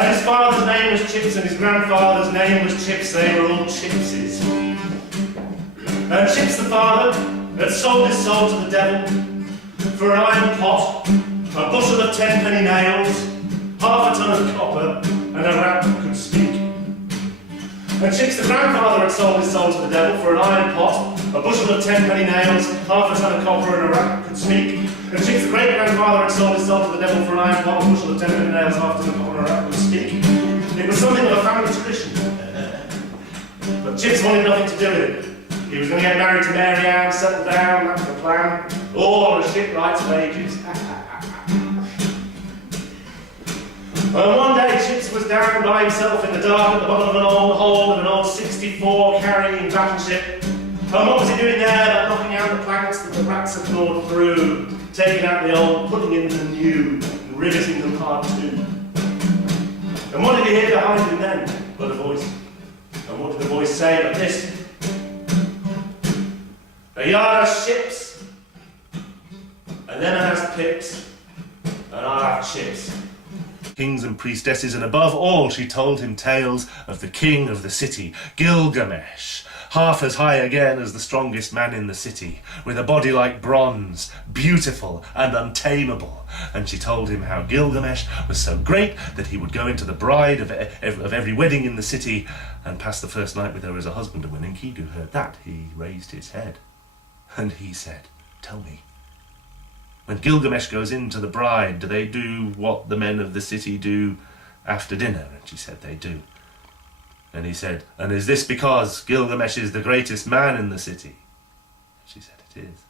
And his father's name was Chips, and his grandfather's name was Chips. They were all Chipses. And Chips the father had sold his soul to the devil for an iron pot, a bushel of 10-penny nails, half a ton of copper, and a rat that could speak. And Chips the grandfather had sold his soul to the devil for an iron pot, a bushel of 10-penny nails, half a ton of copper, and a rat that could speak. And Chips the great-grandfather had sold his soul to the devil for an iron pot, a bushel of 10-penny nails, half a ton of copper, and a rat that could speak. It was something of a family tradition. But Chips wanted nothing to do with it. He was going to get married to Mary Ann, settle down, that's the plan. All on a shipwright's wages. And one day Chips was down by himself in the dark at the bottom of an old hold of an old 64 carrying battleship. And what was he doing there but knocking out the planks that the rats had gnawed through, taking out the old, putting in the new, and riveting them hard too. And what did he hear behind him then but a voice? And what did the voice say but this? A yard of ships, and then I have pips, and I have chips. Kings and priestesses, and above all she told him tales of the king of the city, Gilgamesh, half as high again as the strongest man in the city, with a body like bronze, beautiful and untamable. And she told him how Gilgamesh was so great that he would go into the bride of every wedding in the city and pass the first night with her as a husband. And when Enkidu heard that, he raised his head. And he said, "Tell me, when Gilgamesh goes into the bride, do they do what the men of the city do after dinner?" And she said, "They do." And he said, "And is this because Gilgamesh is the greatest man in the city?" She said, "It is."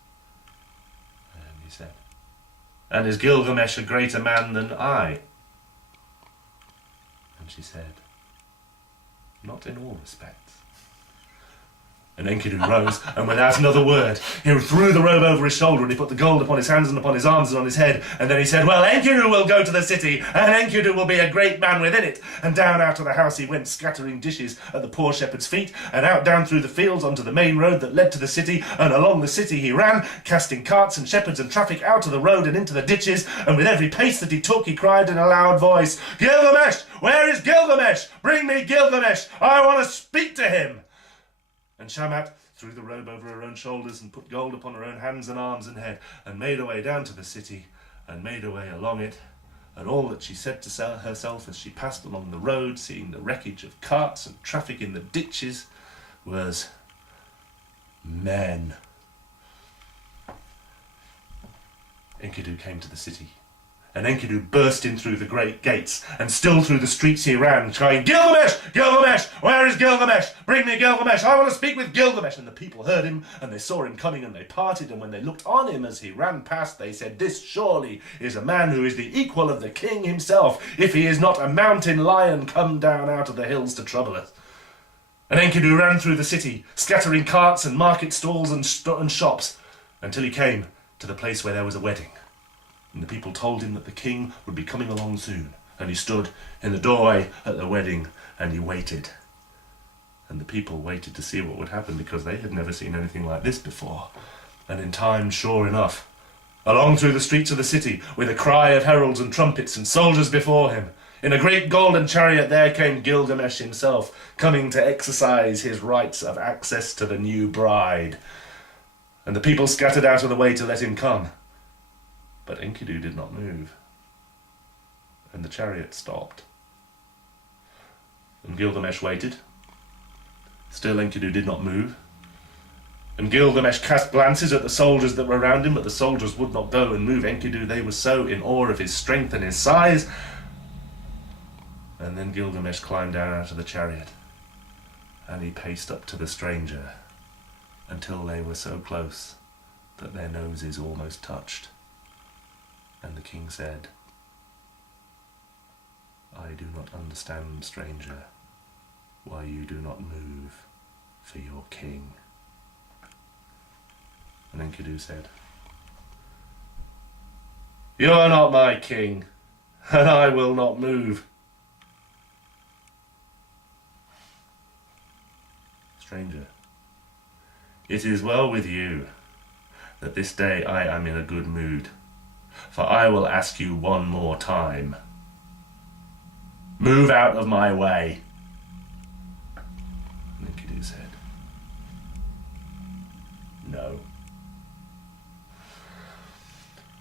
And he said, "And is Gilgamesh a greater man than I?" And she said, "Not in all respects." And Enkidu rose, and without another word, he threw the robe over his shoulder, and he put the gold upon his hands and upon his arms and on his head. And then he said, "Well, Enkidu will go to the city, and Enkidu will be a great man within it." And down out of the house he went, scattering dishes at the poor shepherd's feet, and out down through the fields onto the main road that led to the city, and along the city he ran, casting carts and shepherds and traffic out of the road and into the ditches. And with every pace that he took, he cried in a loud voice, "Gilgamesh! Where is Gilgamesh? Bring me Gilgamesh! I want to speak to him!" And Shamat threw the robe over her own shoulders and put gold upon her own hands and arms and head, and made her way down to the city, and made her way along it. And all that she said to herself as she passed along the road, seeing the wreckage of carts and traffic in the ditches, was, "Men." Enkidu came to the city, and Enkidu burst in through the great gates, and still through the streets he ran, crying, "Gilgamesh! Gilgamesh! Where is Gilgamesh? Bring me Gilgamesh! I want to speak with Gilgamesh!" And the people heard him, and they saw him coming, and they parted, and when they looked on him as he ran past, they said, "This surely is a man who is the equal of the king himself, if he is not a mountain lion come down out of the hills to trouble us." And Enkidu ran through the city, scattering carts and market stalls and shops, until he came to the place where there was a wedding. And the people told him that the king would be coming along soon, and he stood in the doorway at the wedding, and he waited. And the people waited to see what would happen, because they had never seen anything like this before. And in time, sure enough, along through the streets of the city, with a cry of heralds and trumpets and soldiers before him, in a great golden chariot there came Gilgamesh himself, coming to exercise his rights of access to the new bride. And the people scattered out of the way to let him come. But Enkidu did not move, and the chariot stopped. And Gilgamesh waited. Still Enkidu did not move. And Gilgamesh cast glances at the soldiers that were around him, but the soldiers would not go and move Enkidu. They were so in awe of his strength and his size. And then Gilgamesh climbed down out of the chariot, and he paced up to the stranger until they were so close that their noses almost touched. And the king said, "I do not understand, stranger, why you do not move for your king." And Enkidu said, "You are not my king, and I will not move." Stranger, it is well with you that this day I am in a good mood, for I will ask you one more time. Move out of my way. Enkidu said, no.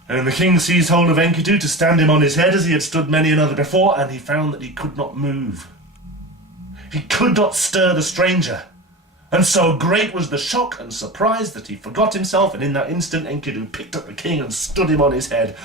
And the king seized hold of Enkidu to stand him on his head as he had stood many another before, and he found that he could not move. He could not stir the stranger. And so great was the shock and surprise that he forgot himself, and in that instant Enkidu picked up the king and stood him on his head.